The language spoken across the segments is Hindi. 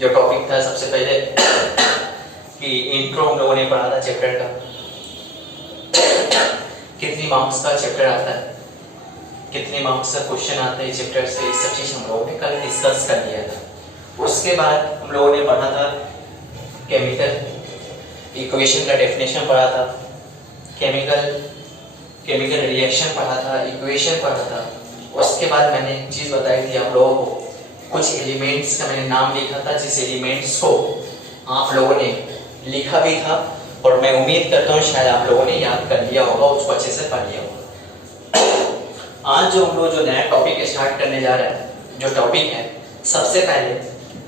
जो टॉपिक था सबसे पहले कि इंट्रो हम लोगों ने पढ़ा था चैप्टर का, कितनी मार्क्स का चैप्टर आता है, कितने मार्क्स का क्वेश्चन आता है चैप्टर से, ये सब चीज हम लोगों ने कल डिस्कस कर लिया था। उसके बाद हम लोगों ने पढ़ा था केमिकल इक्वेशन का डेफिनेशन पढ़ा था, केमिकल रिएक्शन पढ़ा था, इक्वेशन पढ़ा था। उसके बाद मैंने एक चीज बताई थी आप लोगों को, कुछ एलिमेंट्स का मैंने नाम लिखा था, जिस एलिमेंट्स को आप लोगों ने लिखा भी था और मैं उम्मीद करता हूँ शायद आप लोगों ने याद कर लिया होगा, उसको अच्छे से पढ़ लिया होगा। आज जो हम लोग जो नया टॉपिक स्टार्ट करने जा रहे हैं, जो टॉपिक है सबसे पहले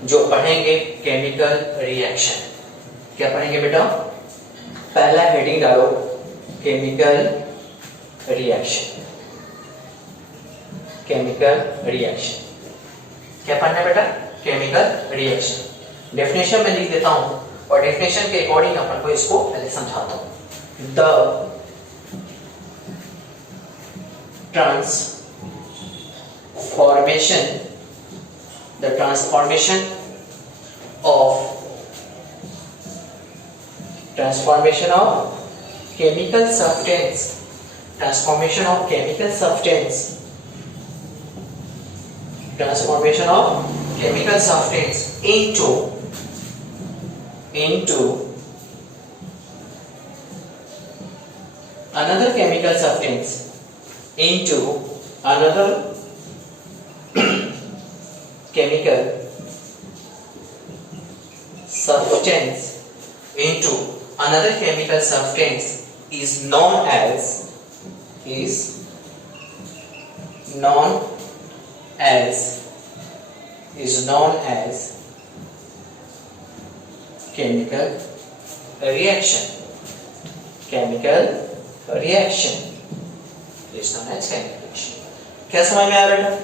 जो पढ़ेंगे केमिकल रिएक्शन। क्या पढ़ेंगे बेटा? पहला हेडिंग डालो केमिकल रिएक्शन। केमिकल रिएक्शन क्या पढ़ना है बेटा? Chemical reaction. डेफिनेशन में लिख देता हूं और डेफिनेशन के अकॉर्डिंग अपन को इसको पहले समझाता हूं। The transformation of chemical substance into another chemical substance into another chemical substance is known as chemical reaction. Is known as chemical reaction. क्या समझ में आ रहा है?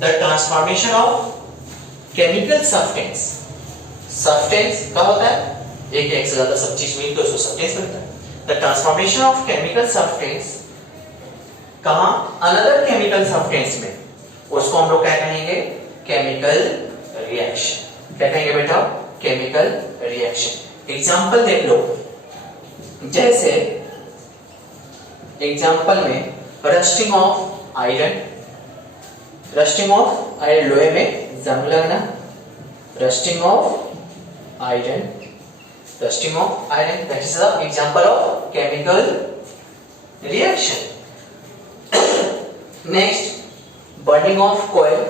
The transformation of chemical substance क्या होता है? एक से ज्यादा सब चीज मिल तो उसको सब्सटेंस बनता है। The transformation of chemical substance कहाँ? Another chemical substance में, उसको हम लोग क्या कहेंगे? Chemical reaction. क्या कहेंगे बेटा? Chemical reaction. एग्जाम्पल देख लो, जैसे एग्जाम्पल में रस्टिंग ऑफ आयरन, लोहे में जंग लगना, rusting of iron that is the example of chemical reaction. Next burning of कोयल,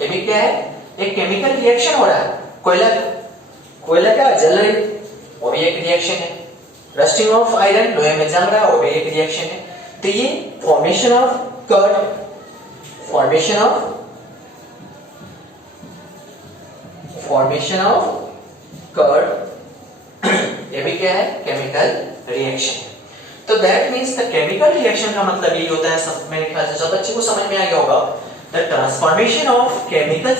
ये भी क्या है? एक केमिकल रिएक्शन हो रहा है। कोयला क्या जल रही, वो भी एक रिएक्शन है। रस्टिंग ऑफ आयरन, लोहे में जंग रहा है, वो भी एक रिएक्शन है। तो ये फॉर्मेशन ऑफ कर्ड ये भी क्या है? केमिकल रिएक्शन है। तो that means the chemical reaction का मतलब ये होता है, सब मेरे ख्याल से सब बच्चे को समझ में आ गया होगा, the transformation of chemical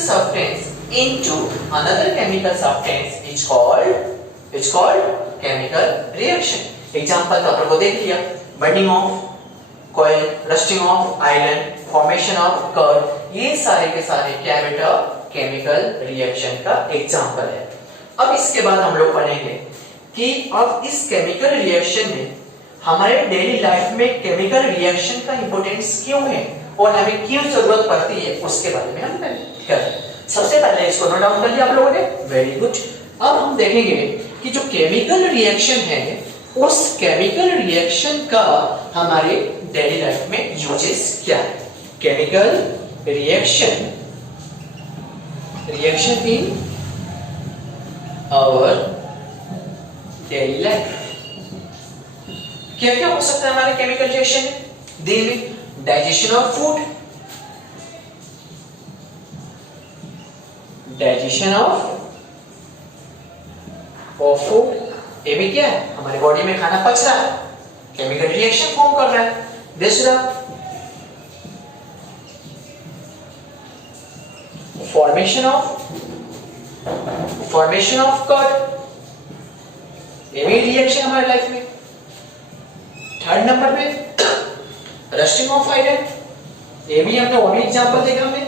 substance into another chemical substance is called chemical reaction. Example तो अपन को देख लिया, बर्निंग ऑफ कोयल, rusting of iron, formation of curd, ये सारे के सारे क्या है बेटा? केमिकल रिएक्शन का एग्जांपल है। अब इसके बाद हम लोग पढ़ेंगे कि अब इस केमिकल रिएक्शन में हमारे डेली लाइफ में केमिकल रिएक्शन का इंपॉर्टेंस क्यों है और हमें क्यों जरूरत पड़ती है, उसके बारे में हम करें। सबसे पहले इसको नोट डाउन कर लिया आप लोगों ने, वेरी गुड। अब हम देखेंगे कि जो केमिकल रिएक्शन है, उस केमिकल रिएक्शन का हमारे डेली लाइफ में यूजेस क्या है। Chemical reaction in our daily life क्या क्या हो सकता है हमारे केमिकल रिएक्शन में? दिन में डाइजेशन ऑफ फूड, ये भी क्या है? हमारी बॉडी में खाना पच रहा है, केमिकल रिएक्शन फॉर्म कर रहा है। दूसरा फॉर्मेशन ऑफ कर्ड, ये भी रिएक्शन हमारे लाइफ में। थर्ड नंबर पे रस्टिंग ऑफ आयरन, ये भी हमने और भी एग्जांपल देखा हमने,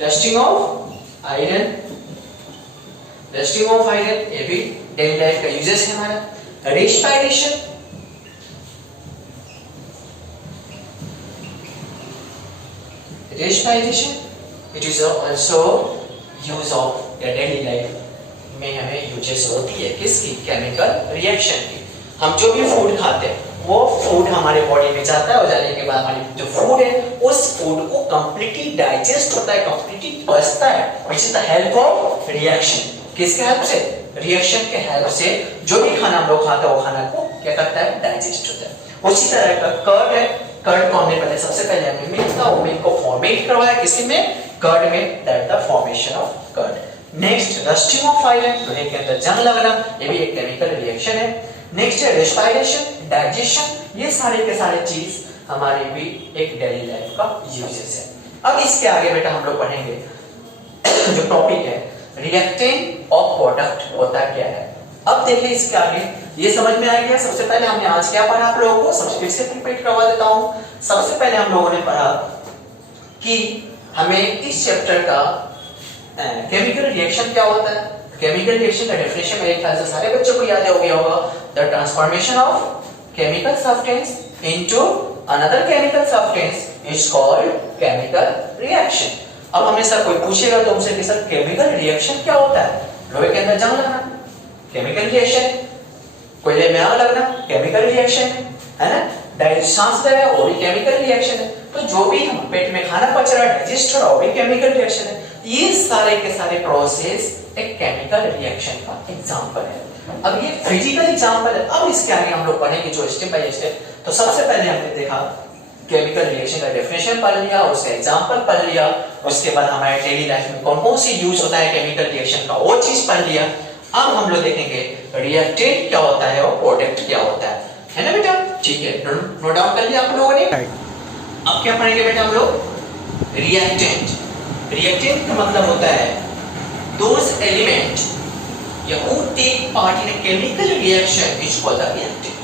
rusting of iron, rusting of iron ये भी डेली लाइफ का यूजेस है हमारा। Respiration, respiration it is also use of या डेली लाइफ में हमें यूजेस होती है किसकी, केमिकल रिएक्शन की। हम जो भी फूड खाते हैं वो फूड हमारे बॉडी में जाता है और जाने के बाद हमारी जो फूड है उस फूड को कंप्लीटली डाइजेस्ट होता है, कंप्लीटली पचता है, which is the help of reaction. किसके हेल्प से, रिएक्शन के हेल्प से जो भी खाना हम लोग खाते हैं वो खाना को क्या करता है, डाइजेस्ट होता है। उसी तरह का कर्ड है, कर्ड को हमने पहले सबसे पहले हमने मिल्क था, वो मिल्क को फॉर्मेट करवाया किसके में, कर्ड में, that the formation of curd. Next rusting of iron, लोहे के अंदर जंग लगना, ये भी एक केमिकल रिएक्शन है। नेक्स्ट है रेस्पिरेशन, डाइजेशन, ये सारे के सारे चीज हमारे भी एक डेली लाइफ का यूजेस है। अब इसके आगे बेटा हम लोग पढ़ेंगे जो टॉपिक है रिएक्टेंट ऑफ प्रोडक्ट होता क्या है। अब देखिए इसके आगे ये समझ में आ गया। सबसे पहले हमने आज क्या पढ़ा आप लोगों को, सबसे फिर से रिपीट करवा देता हूं। सबसे पहले हम लोगों ने पढ़ा कि हमें इस चैप्टर का केमिकल रिएक्शन क्या होता है। केमिकल रिएक्शन का डेफिनेशन मेरे ख्याल से सारे बच्चों को याद हो गया होगा, the transformation of chemical substance into another chemical substance is called chemical reaction. अब हमें सर कोई पूछेगा तो हमसे कि सर केमिकल रिएक्शन क्या होता है, लोहे के अंदर जंग लगना केमिकल रिएक्शन है, कोयले में आग लगना केमिकल रिएक्शन है ना, सांस लेना वो भी केमिकल रिएक्शन है, तो जो भी हम पेट में खाना पच रहा है डाइजेस्ट हो रहा वो भी केमिकल रिएक्शन है। ये सारे के सारे प्रोसेस एक केमिकल रिएक्शन का एग्जांपल है। अब ये फिजिकल एग्जांपल है। अब इसके आगे हम लोग पढ़ेंगे जो स्टेप बाय स्टेप। तो सबसे पहले हमने देखा केमिकल रिएक्शन का डेफिनेशन पढ़ लिया, उसका एग्जांपल पढ़ लिया, उसके बाद हमारे डेली लाइफ में कौन कौन सी यूज होता है केमिकल रिएक्शन का वो चीज पढ़ लिया। अब हम लोग देखेंगे रिएक्टेंट क्या होता है और प्रोडक्ट क्या होता है ना बेटा, ठीक है, नोट डाउन कर लिया आप लोगों ने। अब क्या पढ़ेंगे बेटा हम लोग, रिएक्टेंट। रिएक्टेंट का मतलब होता है those element या who take part in a chemical reaction is called the reactant।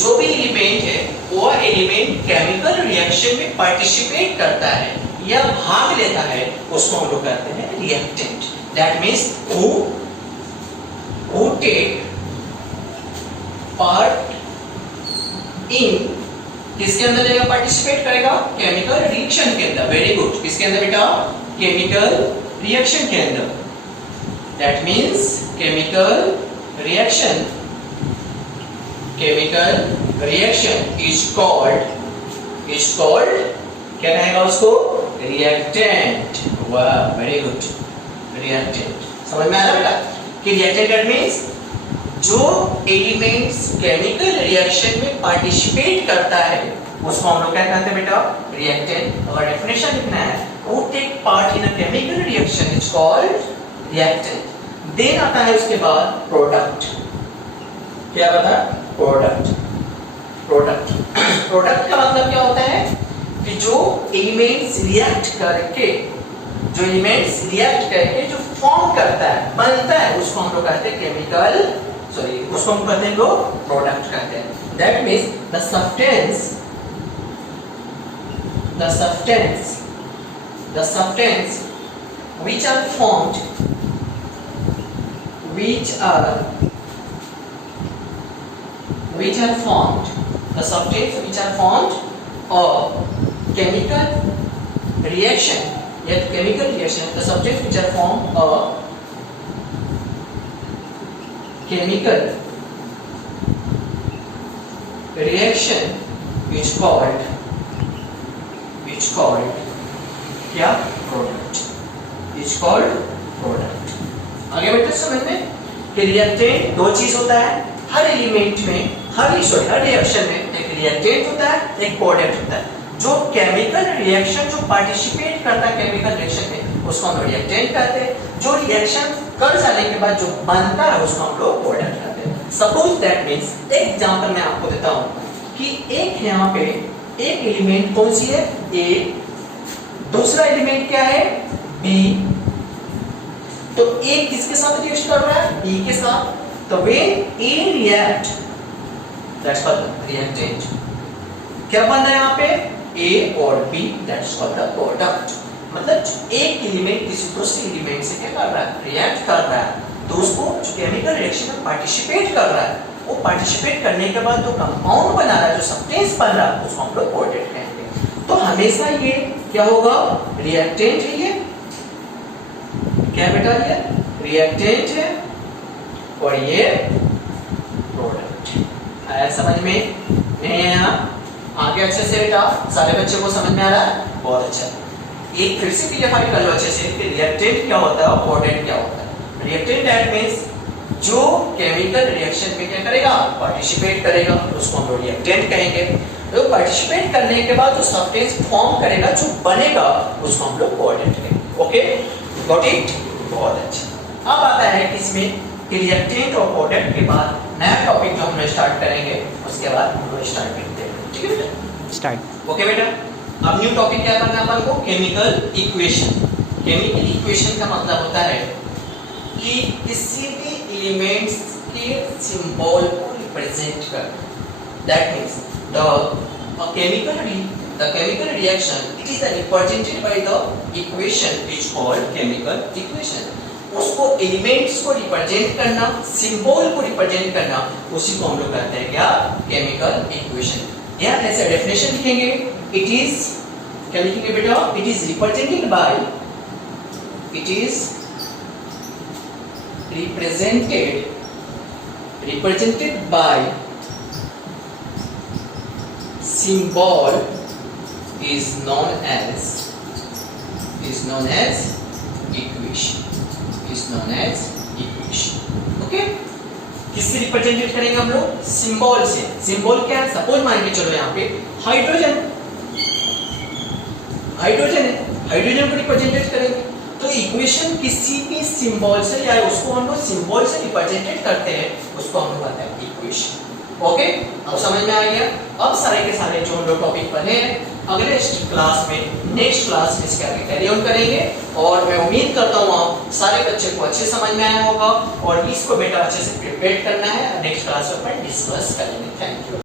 जो भी एलिमेंट है वो एलिमेंट केमिकल रिएक्शन में पार्टिसिपेट करता है या भाग लेता है उसको हम लोग कहते हैं reactant. That means who take part in, किसके अंदर लेगा पार्टिसिपेट करेगा, केमिकल रिएक्शन के अंदर। वेरी गुड, किसके अंदर बेटा, केमिकल रिएक्शन के अंदर। That means chemical reaction is called क्या कहेगा उसको, reactant। वाह वेरी गुड, reactant। समझ में आ रहा बेटा कि reactant that means जो एलिमेंट्स केमिकल रिएक्शन में पार्टिसिपेट करता है उसको हम लोग क्या कहते हैं बेटा, रिएक्टेंट। अगर डेफिनेशन लिखना है who take part in a chemical reaction is called reactant। Then आता है उसके बाद प्रोडक्ट। क्या बता, प्रोडक्ट। प्रोडक्ट का मतलब क्या होता है कि जो एलिमेंट्स रिएक्ट करके जो फॉर्म करता है, बनता है, उसको हम लोग कहते हैं केमिकल, उसको हम कहते हैं लोग प्रोडक्ट कहते हैं। That means the substance which are formed of chemical reaction, yet chemical reaction, the substance which are formed of chemical reaction is called क्या, प्रोडक्ट। Is called product. आगे बेटा समझ में कि रिएक्टेंट दो चीज होता है, हर एलिमेंट में, हर रिएक्शन में एक रिएक्टेंट होता है, एक प्रोडक्ट होता है। जो केमिकल रिएक्शन जो पार्टिसिपेट करता है केमिकल रिएक्शन में उसको हम रिएक्टेंट कहते हैं। जो रिएक्शन कर जाने के बाद जो बनता है उसको हम लोग प्रोडक्ट कहते हैं। सपोज दैट मींस, एक एग्जांपल मैं आपको देता हूं कि एक यहाँ पे एक एलिमेंट कौन सी है, ए, दूसरा एलिमेंट क्या है, बी। तो ए किसके साथ रिएक्ट कर रहा है, बी के साथ। तो when A react, that's called reactant. क्या बन रहा है यहाँ पे A और B, that's called the product. मतलब एक एलिमेंट किसी दूसरे एलिमेंट से क्या कर रहा है, रिएक्ट कर रहा है, तो उसको जो केमिकल रिएक्शन में पार्टिसिपेट कर रहा है, वो पार्टिसिपेट करने के बाद जो कंपाउंड बना रहा है, जो सब्सटेंस बन रहा है, उसको हम लोग प्रोडक्ट कहेंगे। तो हमेशा ये क्या होगा, रिएक्टेंट है ये, क्या बेटा ये रिएक्टेंट है और ये प्रोडक्ट। आया समझ में? नहीं है यहाँ आगे अच्छे से बेटा, सारे बच्चे को समझ में आ रहा है? बहुत अच्छा। एक फिर से क्लियर कर लो अच्छे से कि रिएक्टेंट क्या होता है और प्रोडक्ट क्या होता है। रिएक्टेंट दैट मींस जो केमिकल रिएक्शन में क्या करेगा, पार्टिसिपेट करेगा, उसको हम लोग रिएक्टेंट कहेंगे। तो पार्टिसिपेट करने के बाद जो सब्सटेंस फॉर्म करेगा, जो बनेगा, उसको हम लोग प्रोडक्ट कहेंगे। Okay, got it? बहुत अच्छा। अब आता है इसमें कि रिएक्टेंट और प्रोडक्ट के बाद नया टॉपिक जो हम लोग स्टार्ट करेंगे, उसके बाद हम लोग स्टार्ट करते हैं। ठीक है बेटा? स्टार्ट। ओके बेटा, अब न्यू टॉपिक क्या करना है अपन को, केमिकल इक्वेशन। केमिकल इक्वेशन का मतलब होता है कि किसी भी एलिमेंट्स के सिंबल को रिप्रेजेंट करना। That means the chemical reaction, it is represented by the equation which called chemical equation. उसको एलिमेंट्स को रिप्रेजेंट करना, सिंबल को रिप्रेजेंट करना, उसी को हम लोग कहते हैं क्या, केमिकल इक्वेशन। यहाँ ऐसे डेफिनेशन लिखेंगे, इट इज क्या लिखेंगे बेटा, it is represented by symbol is known as equation। Okay, किससे रिप्रेजेंटेड करेंगे हम लोग, सिंबल से। सिंबल क्या है, सपोज मान के चलो यहाँ पे हाइड्रोजन है, हाइड्रोजन को रिप्रेजेंटेड करेंगे, तो इक्वेशन किसी भी सिंबल से या उसको हम लोग सिंबल से रिप्रेजेंटेड करते हैं, उसको हम लोग कहते हैं इक्वेशन। ओके, अब समझ में आ गया? अब सारे के सारे जो हम लोग टॉपिक पढ़े हैं, अगले क्लास में, नेक्स्ट क्लास में इसके आगे कैरी ऑन करेंगे। और मैं उम्मीद करता हूँ आप सारे बच्चे को अच्छे समझ में आया होगा और इसको बेटा अच्छे से प्रिपेयर करना है। नेक्स्ट क्लास में अपन डिस्कस करेंगे। Thank you.